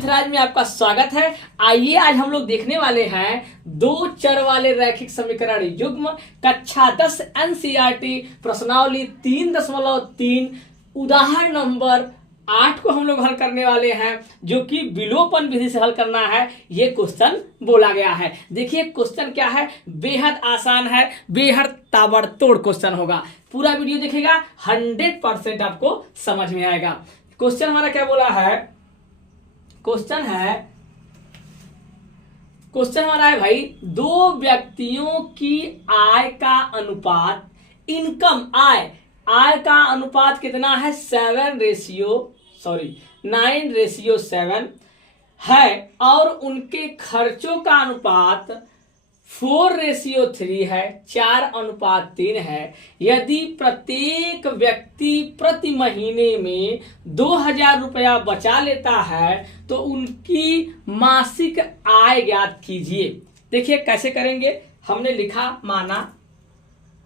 With राज में आपका स्वागत है। आइए आज हम लोग देखने वाले हैं दो चर वाले रैखिक समीकरण युग्म कक्षा 10 एनसीईआरटी प्रश्नावली 3.3 उदाहरण नंबर 8 को हम लोग हल करने वाले हैं, जो कि विलोपन विधि से हल करना है। ये क्वेश्चन बोला गया है। देखिए क्वेश्चन क्या है, बेहद आसान है, बेहद ताबड़तोड़ क्वेश्चन होगा। पूरा वीडियो देखेगा 100% आपको समझ में आएगा। क्वेश्चन हमारा क्या बोला है, क्वेश्चन हमारा है भाई, दो व्यक्तियों की आय का अनुपात, इनकम आय का अनुपात कितना है 9:7 है और उनके खर्चों का अनुपात 4:3 है, 4:3 है। यदि प्रत्येक व्यक्ति प्रति महीने में 2000 रुपया बचा लेता है तो उनकी मासिक आय ज्ञात कीजिए। देखिए कैसे करेंगे, हमने लिखा माना,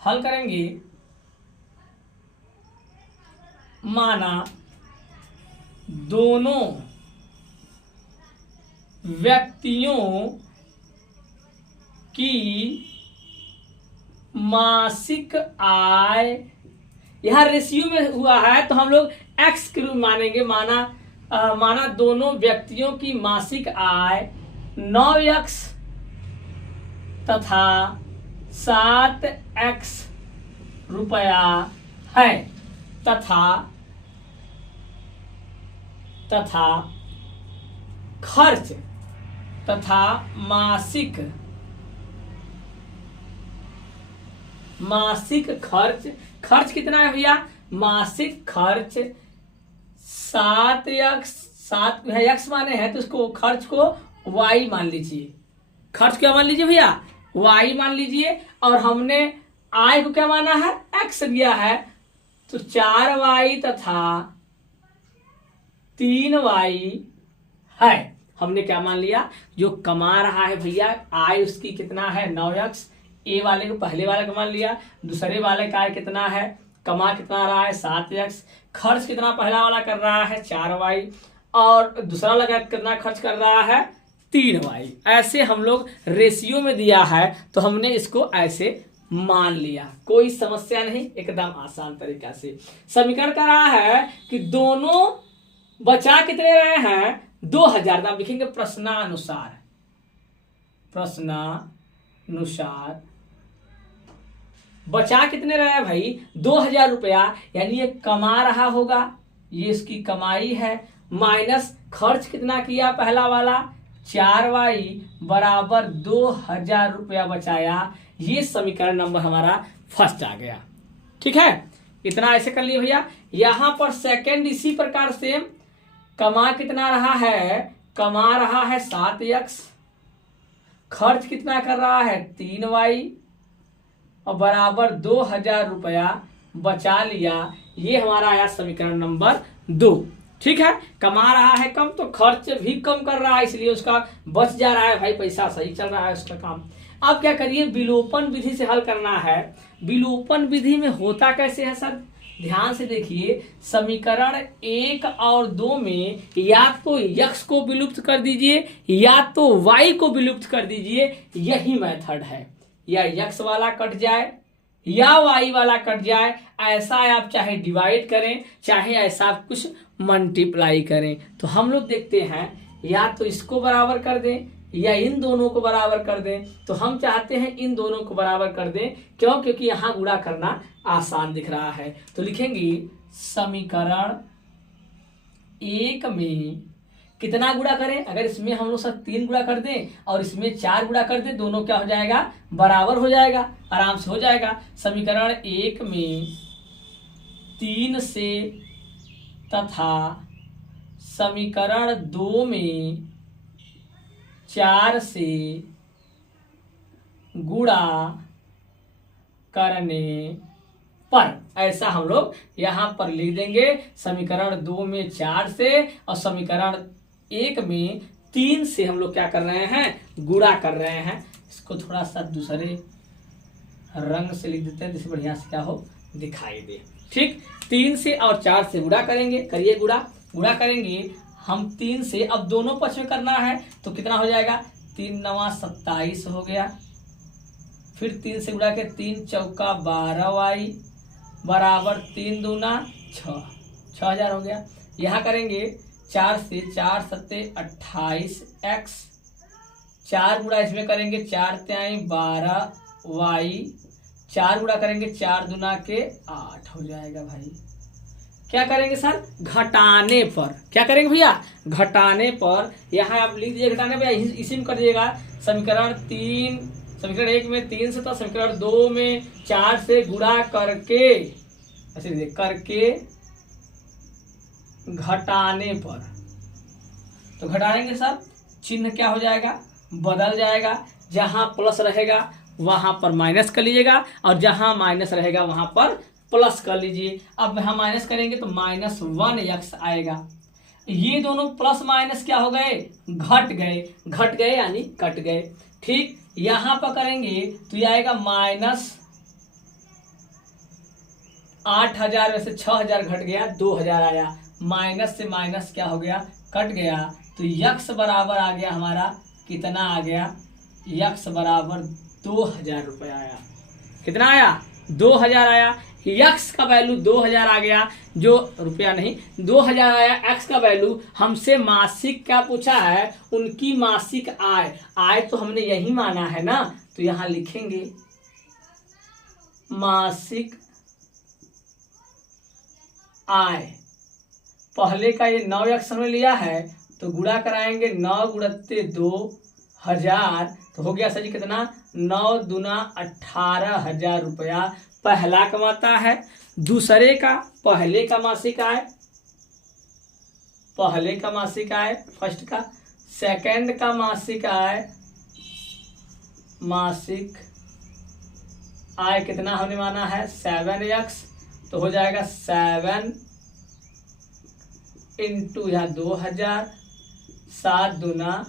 हल करेंगे। माना दोनों व्यक्तियों की मासिक आय, यह रेशियो में हुआ है तो हम लोग एक्स के रूप मानेंगे। माना दोनों व्यक्तियों की मासिक आय 9x तथा 7x रुपया है तथा खर्च तथा मासिक खर्च कितना है भैया, मासिक खर्च 7x माने हैं तो उसको खर्च को y मान लीजिए। खर्च क्या मान लीजिए भैया, y मान लीजिए। और हमने आय को क्या माना है, x दिया है, तो 4y तथा 3y है। हमने क्या मान लिया, जो कमा रहा है भैया आय उसकी कितना है 9x, ए वाले को पहले वाले का मान लिया, दूसरे वाले का आय कितना है, कमा कितना रहा है 7x, खर्च कितना पहला वाला कर रहा है 4y और दूसरा वाला कितना खर्च कर रहा है 3y। ऐसे हम लोग रेशियो में दिया है तो हमने इसको ऐसे मान लिया, कोई समस्या नहीं, एकदम आसान तरीका से। समीकरण कर रहा है कि दोनों बचा कितने रहे हैं 2000, नाम लिखेंगे प्रश्नानुसार बचा कितने रहे भाई 2000 रुपया, यानी ये कमा रहा होगा, ये इसकी कमाई है, माइनस खर्च कितना किया पहला वाला 4y बराबर 2000 रुपया बचाया। ये समीकरण नंबर हमारा फर्स्ट आ गया। ठीक है, इतना ऐसे कर लिए भैया। यहां पर सेकंड इसी प्रकार से कमा कितना रहा है, 7x, खर्च कितना कर रहा है 3y और बराबर 2000 रुपया बचा लिया। ये हमारा आया समीकरण नंबर 2। ठीक है, कमा रहा है कम तो खर्च भी कम कर रहा है, इसलिए उसका बच जा रहा है भाई, पैसा सही चल रहा है उसका काम। अब क्या करिए, विलोपन विधि से हल करना है। विलोपन विधि में होता कैसे है सर, ध्यान से देखिए। समीकरण 1 और 2 में या तो x को विलुप्त कर दीजिए या तो y को विलुप्त कर दीजिए, यही मेथड है। या x वाला कट जाए या y वाला कट जाए, ऐसा आप चाहे डिवाइड करें चाहे ऐसा आप कुछ मल्टीप्लाई करें। तो हम लोग देखते हैं, या तो इसको बराबर कर दें या इन दोनों को बराबर कर दें। तो हम चाहते हैं इन दोनों को बराबर कर दें, क्यों, क्योंकि यहां गुणा करना आसान दिख रहा है। तो लिखेंगे समीकरण 1 में कितना गुणा करें, अगर इसमें हम लोग सब 3 गुणा कर दें और इसमें 4 गुणा कर दें, दोनों क्या हो जाएगा, बराबर हो जाएगा, आराम से हो जाएगा। समीकरण 1 में 3 से तथा समीकरण 2 में 4 से गुणा करने पर, ऐसा हम लोग यहां पर लिख देंगे। समीकरण 2 में 4 से और समीकरण 1 में 3 से हम लोग क्या कर रहे हैं, गुणा कर रहे हैं। इसको थोड़ा सा दूसरे रंग से लिख देते हैं जिससे बढ़िया से क्या हो दिखाई दे। ठीक, 3 से और 4 से गुणा करेंगे, करिए गुणा करेंगे, हम 3 से अब दोनों पक्ष में करना है तो कितना हो जाएगा, 3 9 27 हो गया। फिर 3 से गुणा के 3 चौका 12y बराबर 3 दूना 6, 6000 हो गया। यहाँ करेंगे 4 से 4 सत्ते 28x, 4 गुणा इसमें करेंगे 4 त्याई 12y, 4 गुणा करेंगे 4 दूना के 8 हो जाएगा भाई। क्या करेंगे सर, घटाने पर क्या करेंगे भैया, घटाने पर यहाँ आप लिख दीजिए घटाने पर, इसी में कर दीजिएगा समीकरण 3, समीकरण 1 में 3 से, तो समीकरण 2 में 4 से गुणा करके ऐसे करके घटाने पर, तो घटाएंगे सर चिन्ह क्या हो जाएगा, बदल जाएगा। जहां प्लस रहेगा वहां पर माइनस कर लीजिएगा और जहां माइनस रहेगा वहां पर प्लस कर लीजिए। अब हम माइनस करेंगे तो -1x आएगा। ये दोनों प्लस माइनस क्या हो गए, घट गए, घट गए यानी कट गए। ठीक, यहां पर करेंगे तो ये आएगा -8000 में से 6000 घट गया, 2000 आया। माइनस से माइनस क्या हो गया, कट गया। तो यक्स बराबर आ गया हमारा, कितना आ गया, यक्स बराबर 2000 रुपये आया। कितना आया, 2000 आया। यक्स का वैल्यू 2000 आ गया, जो रुपया नहीं 2000 आया। एक्स का वैल्यू हमसे मासिक क्या पूछा है, उनकी मासिक आय, आय तो हमने यही माना है ना, तो यहां लिखेंगे मासिक आय। पहले का ये 9x हमने लिया है तो गुणा कराएंगे, 9 गुणते 2000 तो हो गया सर जी कितना, 9 दूना 18,000 रुपया पहला कमाता है। दूसरे का, पहले का मासिक आय, पहले का मासिक आय फर्स्ट का, सेकंड का मासिक आय, मासिक आय कितना हमने माना है 7x, तो हो जाएगा 7 इंटू यहाँ 2000, 7 दूना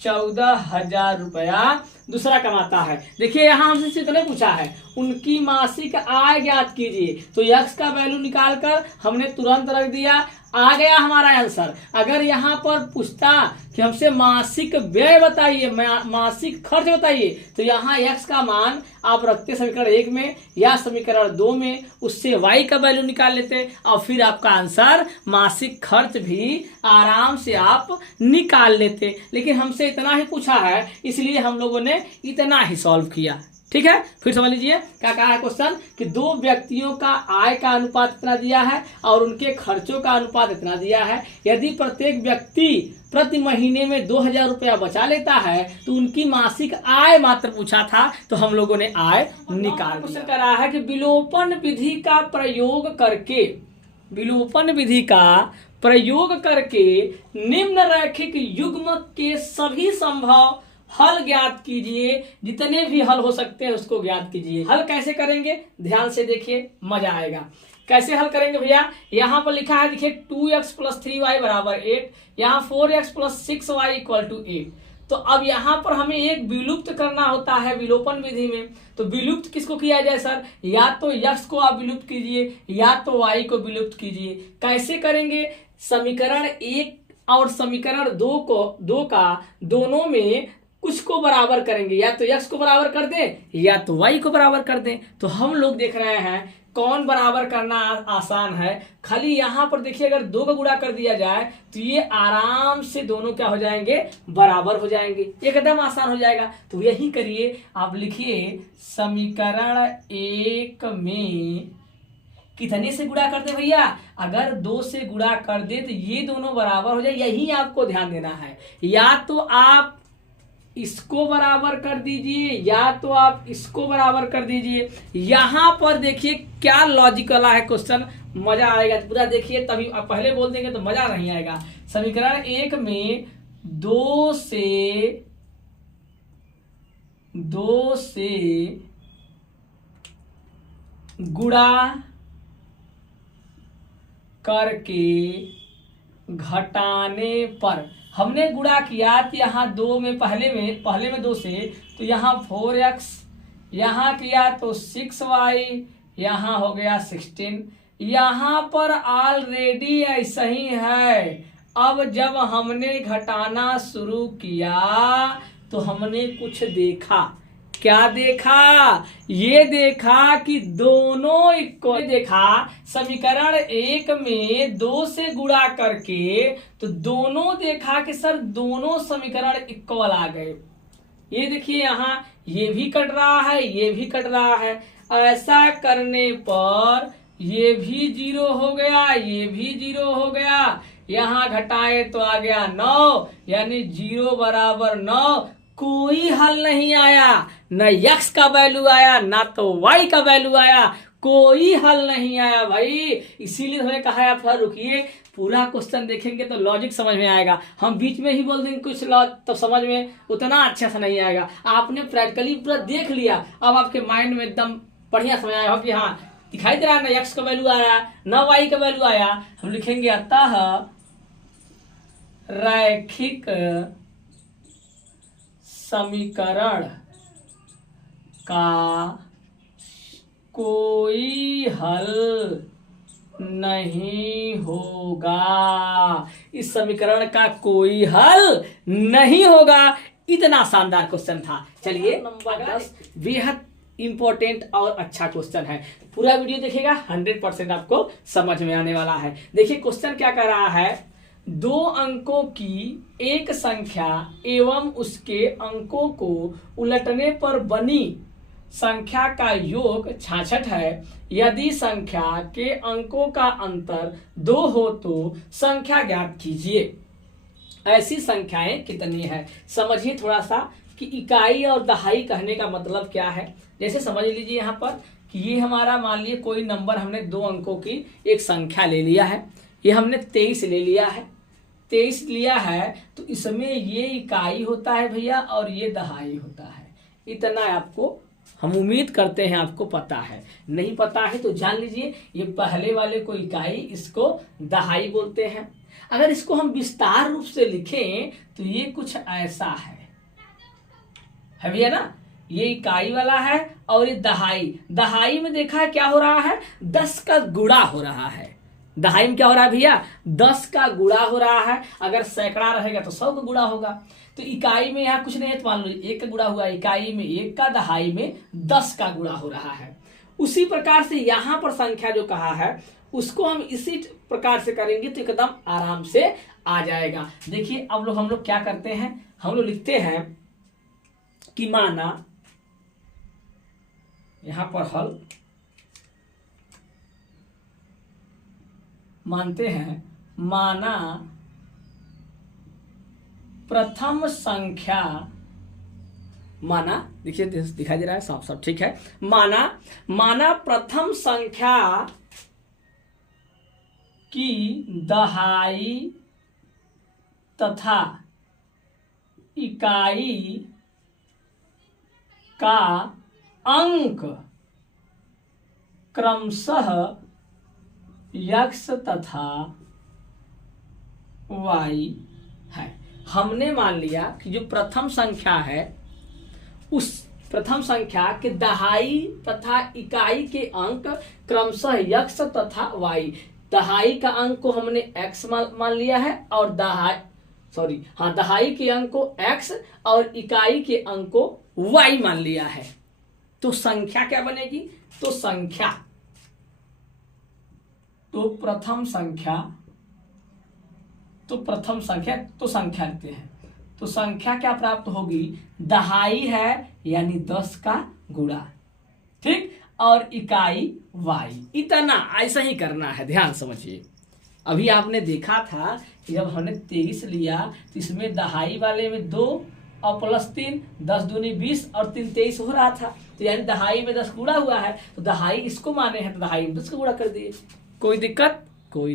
14,000 रुपया दूसरा कमाता है। देखिए यहाँ हमसे इतना पूछा है, उनकी मासिक आय ज्ञात कीजिए, तो यक्स का वैल्यू निकालकर हमने तुरंत रख दिया, आ गया हमारा आंसर। अगर यहाँ पर पूछता कि हमसे मासिक व्यय बताइए, मासिक खर्च बताइए, तो यहाँ x का मान आप रखते समीकरण 1 में या समीकरण 2 में, उससे y का वैल्यू निकाल लेते और फिर आपका आंसर मासिक खर्च भी आराम से आप निकाल लेते। लेकिन हमसे इतना ही पूछा है इसलिए हम लोगों ने इतना ही सॉल्व किया। ठीक है, फिर समझ लीजिए क्या कहा है क्वेश्चन, कि दो व्यक्तियों का आय का अनुपात इतना दिया है और उनके खर्चों का अनुपात इतना दिया है। यदि प्रत्येक व्यक्ति प्रति महीने में 2000 रुपया बचा लेता है तो उनकी मासिक आय मात्र पूछा था, तो हम लोगों ने आय निकाल दिया। कर रहा है कि विलोपन विधि का प्रयोग करके, विलोपन विधि का प्रयोग करके निम्न रैखिक युग्मक के सभी संभव हल ज्ञात कीजिए। जितने भी हल हो सकते हैं उसको ज्ञात कीजिए। हल कैसे करेंगे, ध्यान से देखिए, मजा आएगा। कैसे हल करेंगे भैया, यहाँ पर लिखा है देखिए 2x + 3y बराबर 8, यहाँ 4x + 6y = 8। तो अब यहाँ पर हमें एक विलुप्त करना होता है विलोपन विधि में। तो विलुप्त किसको किया जाए सर, या तो x को आप विलुप्त कीजिए या तो y को विलुप्त कीजिए। कैसे करेंगे, समीकरण 1 और समीकरण 2 का दोनों में कुछ को बराबर करेंगे, या तो x को बराबर कर दें या तो y को बराबर कर दें। तो हम लोग देख रहे हैं कौन बराबर करना आसान है। खाली यहाँ पर देखिए अगर 2 का गुणा कर दिया जाए तो ये आराम से दोनों क्या हो जाएंगे, बराबर हो जाएंगे, एकदम आसान हो जाएगा। तो यही करिए, आप लिखिए समीकरण 1 में कितने से गुणा कर दे भैया, अगर 2 से गुणा कर दे तो ये दोनों बराबर हो जाए। यही आपको ध्यान देना है, या तो आप इसको बराबर कर दीजिए या तो आप इसको बराबर कर दीजिए। यहां पर देखिए क्या लॉजिक वाला है क्वेश्चन, मजा आएगा पूरा देखिए, तभी आप पहले बोल देंगे तो मजा नहीं आएगा। समीकरण 1 में 2 से गुणा करके घटाने पर हमने गुणा किया तो यहाँ 2 में पहले में 2 से, तो यहाँ 4x, यहाँ किया तो 6y, यहाँ हो गया 16। यहाँ पर ऑलरेडी ऐसा ही है, अब जब हमने घटाना शुरू किया तो हमने कुछ देखा। क्या देखा? ये देखा कि दोनों इक्वल। देखा समीकरण 1 में 2 से गुणा करके तो दोनों देखा कि सर दोनों समीकरण इक्वल आ गए। ये देखिए यहाँ ये भी कट रहा है, ये भी कट रहा है। ऐसा करने पर ये भी 0 हो गया, ये भी 0 हो गया। यहाँ घटाए तो आ गया 9, यानी 0 बराबर 9। कोई हल नहीं आया, न x का वैल्यू आया ना तो y का वैल्यू आया, कोई हल नहीं आया भाई। इसीलिए हमने कहा है आप थोड़ा रुकिए, पूरा क्वेश्चन देखेंगे तो लॉजिक समझ में आएगा। हम बीच में ही बोल देंगे कुछ तो समझ में उतना अच्छा से नहीं आएगा। आपने प्रैक्टिकली पूरा देख लिया, अब आपके माइंड में एकदम बढ़िया समझ आया हो कि हाँ दिखाई दे रहा है ना x का वैल्यू आया ना y का वैल्यू आया। हम लिखेंगे अतः रैखिक समीकरण का कोई हल नहीं होगा। इस समीकरण का कोई हल नहीं होगा। इतना शानदार क्वेश्चन था। चलिए नंबर 10 बेहद इंपॉर्टेंट और अच्छा क्वेश्चन है। पूरा वीडियो देखिएगा, 100% आपको समझ में आने वाला है। देखिए क्वेश्चन क्या कर रहा है, 2 अंकों की एक संख्या एवं उसके अंकों को उलटने पर बनी संख्या का योग 66 है। यदि संख्या के अंकों का अंतर 2 हो तो संख्या ज्ञात कीजिए। ऐसी संख्याएं कितनी है? समझिए थोड़ा सा कि इकाई और दहाई कहने का मतलब क्या है। जैसे समझ लीजिए यहाँ पर कि ये हमारा मान लीजिए कोई नंबर, हमने 2 अंकों की एक संख्या ले लिया है। ये हमने 23 ले लिया है, 23 लिया है तो इसमें ये इकाई होता है भैया और ये दहाई होता है। इतना आपको, हम उम्मीद करते हैं आपको पता है। नहीं पता है तो जान लीजिए, ये पहले वाले को इकाई, इसको दहाई बोलते हैं। अगर इसको हम विस्तार रूप से लिखें तो ये कुछ ऐसा है भैया ना। ये इकाई वाला है और ये दहाई। दहाई में देखा है क्या हो रहा है, 10 का गुणा हो रहा है। दहाई में क्या हो रहा है भैया, 10 का गुणा हो रहा है। अगर सैकड़ा रहेगा तो 100 का गुणा होगा। तो इकाई में यहाँ कुछ नहीं है तो मान लो 1 का गुणा हुआ, इकाई में 1 का, दहाई में 10 का गुणा हो रहा है। उसी प्रकार से यहाँ पर संख्या जो कहा है उसको हम इसी प्रकार से करेंगे तो एकदम आराम से आ जाएगा। देखिए अब हम लोग क्या करते हैं, हम लोग लिखते हैं कि माना यहाँ पर हल मानते हैं, माना प्रथम संख्या, माना देखिए दिखाई दे रहा है साफ साफ, ठीक है। माना प्रथम संख्या की दहाई तथा इकाई का अंक क्रमशः x तथा y है। हमने मान लिया कि जो प्रथम संख्या है उस प्रथम संख्या के दहाई तथा इकाई के अंक क्रमशः x तथा y। दहाई का अंक को हमने x मान लिया है और दहाई के अंक को x और इकाई के अंक को y मान लिया है। तो संख्या क्या बनेगी, तो प्रथम संख्या लेते हैं तो संख्या क्या प्राप्त होगी, दहाई है यानी 10 का गुणा, ठीक, और इकाई y। इतना ऐसा ही करना है, ध्यान समझिए। अभी आपने देखा था कि जब हमने 23 लिया तो इसमें दहाई वाले में 2 और +3, 10 दूनी 20 और 3 23 हो रहा था। तो यानी दहाई में 10 गुणा हुआ है तो दहाई इसको माने हैं तो दहाई में 10 का गुणा कर दिए। कोई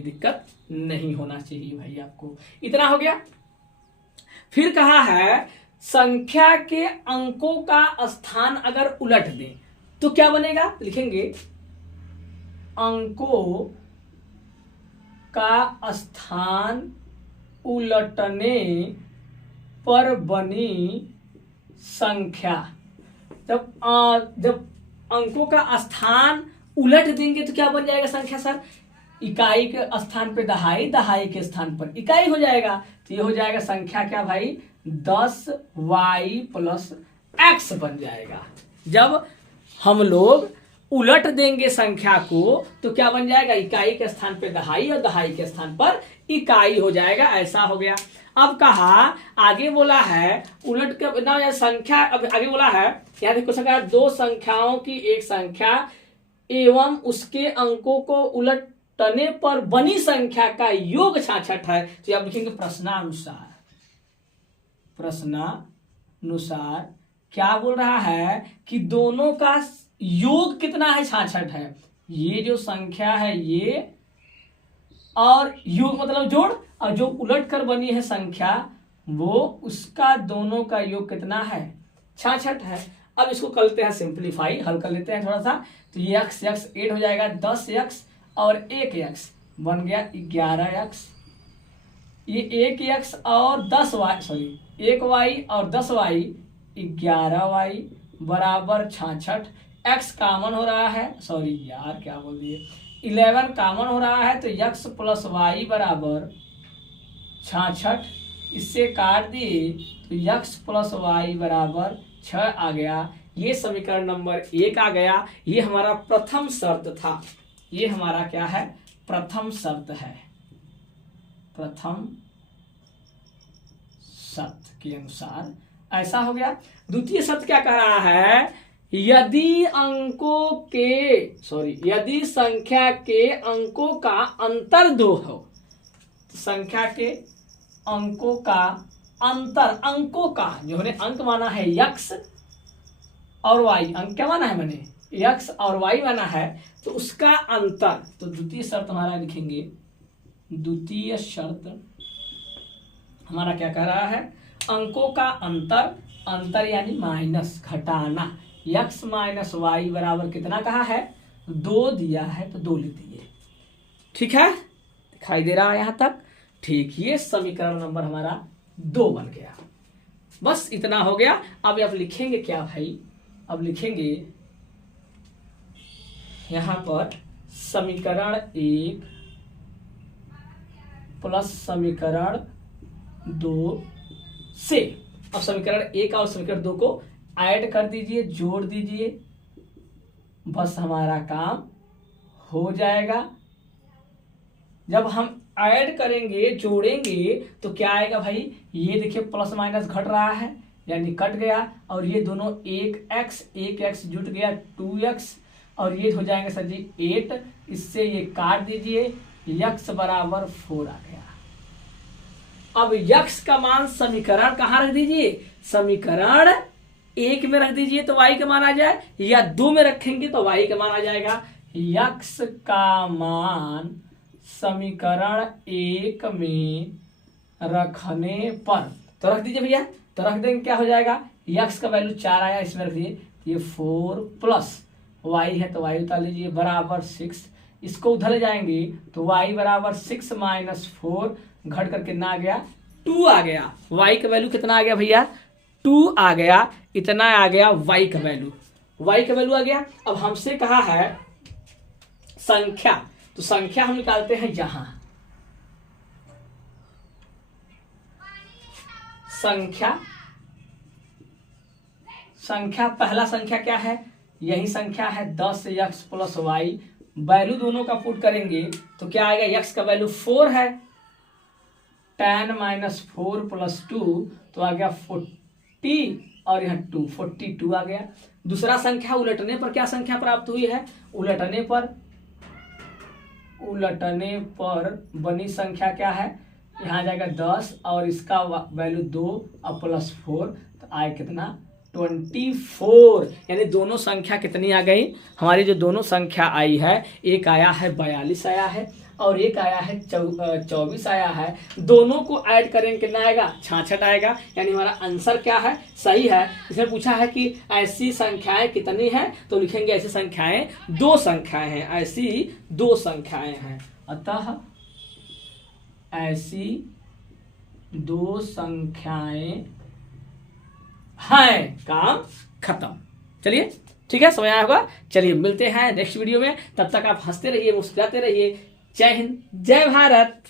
दिक्कत नहीं होना चाहिए भाई आपको। इतना हो गया। फिर कहा है संख्या के अंकों का स्थान अगर उलट दें तो क्या बनेगा, लिखेंगे अंकों का स्थान उलटने पर बनी संख्या। जब अंकों का स्थान उलट देंगे तो क्या बन जाएगा संख्या सर, इकाई के स्थान पे दहाई, दहाई के स्थान पर इकाई हो जाएगा। तो ये हो जाएगा संख्या क्या भाई 10y प्लस x बन जाएगा। जब हम लोग उलट देंगे संख्या को तो क्या बन जाएगा, इकाई के स्थान पे दहाई और दहाई के स्थान पर इकाई हो जाएगा। ऐसा हो गया। अब कहा आगे बोला है उलट के ना संख्या, अब आगे बोला है यहाँ देखो सका दो संख्याओं की एक संख्या एवं उसके अंकों को उलटने पर बनी संख्या का योग 66 है। तो आप लिखेंगे प्रश्नानुसार। प्रश्नानुसार क्या बोल रहा है कि दोनों का योग कितना है 66 है। ये जो संख्या है ये और योग मतलब जोड़, और जो उलट कर बनी है संख्या वो उसका दोनों का योग कितना है 66 है। अब इसको करते हैं सिंप्लीफाई, हल कर लेते हैं थोड़ा सा। तो ये x 8 हो जाएगा, 10x और 1x बन गया 11x। ये 1x और 10y सॉरी 1y और 10y 11y बराबर 66। x कामन हो रहा है, सॉरी यार क्या बोल दिए, 11 कामन हो रहा है तो x प्लस वाई बराबर 66। इससे काट दिए तो x प्लस वाई बराबर 6 आ गया। ये समीकरण नंबर 1 आ गया। ये हमारा प्रथम शर्त था। ये हमारा क्या है, प्रथम शर्त है। प्रथम शर्त के अनुसार ऐसा हो गया। द्वितीय शर्त क्या कह रहा है, यदि संख्या के अंकों का अंतर 2 हो, संख्या के अंकों का अंतर, अंकों का जो हमने अंक माना है x और y, अंक क्या माना है मैंने x और y माना है, तो उसका अंतर। तो द्वितीय शर्त हमारा लिखेंगे, द्वितीय शर्त हमारा क्या कह रहा है, अंकों का अंतर, अंतर यानी माइनस घटाना, x माइनस वाई बराबर कितना कहा है 2 दिया है तो 2 लिख दिए। ठीक है, दिखाई दे रहा है यहां तक। ठीक, ये समीकरण नंबर हमारा 2 बन गया। बस इतना हो गया। अब आप लिखेंगे क्या भाई, अब लिखेंगे यहां पर समीकरण 1 प्लस समीकरण 2 से, अब समीकरण 1 और समीकरण 2 को ऐड कर दीजिए, जोड़ दीजिए, बस हमारा काम हो जाएगा। जब हम ऐड करेंगे जोड़ेंगे तो क्या आएगा भाई, ये देखिए प्लस माइनस घट रहा है यानी कट गया, और ये दोनों 1x जुट गया 2x, और ये हो जाएंगे सर जी 8। इससे ये काट दीजिए, x बराबर 4 आ गया। अब x का मान समीकरण कहाँ रख दीजिए, समीकरण 1 में रख दीजिए तो y का मान आ जाए, या 2 में रखेंगे तो y का मान आ जाएगा। x का मान समीकरण 1 में रखने पर, तो रख दीजिए भैया, तो रख देंगे क्या हो जाएगा, x का वैल्यू 4 आया, इसमें रख दीजिए, ये 4 प्लस y है तो y उतार लीजिए बराबर 6। इसको उधर ले जाएंगे तो y बराबर 6 माइनस 4 घट कर कितना आ गया 2 आ गया। y का वैल्यू कितना आ गया भैया 2 आ गया, इतना आ गया y का वैल्यू, y का वैल्यू आ गया। अब हमसे कहा है संख्या, तो संख्या हम निकालते हैं यहां, संख्या पहला संख्या क्या है, यही संख्या है 10x प्लस वाई। वैल्यू दोनों का पुट करेंगे तो क्या आएगा, x का वैल्यू 4 है, 10 माइनस 4 प्लस 2 तो आ गया 40, और यह 2 42 आ गया। दूसरा संख्या उलटने पर क्या संख्या प्राप्त हुई है, उलटने पर बनी संख्या क्या है, यहाँ जाएगा 10 और इसका वैल्यू 2 और प्लस 4 तो आए कितना 24। यानी दोनों संख्या कितनी आ गई हमारी, जो दोनों संख्या आई है, एक आया है 42 आया है और एक आया है 24 आया है। दोनों को ऐड करेंगे कितना आएगा 66 आएगा। यानी हमारा आंसर क्या है, सही है। इसमें पूछा है कि ऐसी संख्याएं कितनी हैं, तो लिखेंगे ऐसी संख्याएं 2 संख्याएं हैं, ऐसी 2 संख्याएं हैं। अतः ऐसी 2 संख्याएं हैं, काम खत्म। चलिए ठीक है, समझ आया होगा। चलिए मिलते हैं नेक्स्ट वीडियो में, तब तक आप हंसते रहिए, मुस्कुराते रहिए, जय हिंद, जय भारत।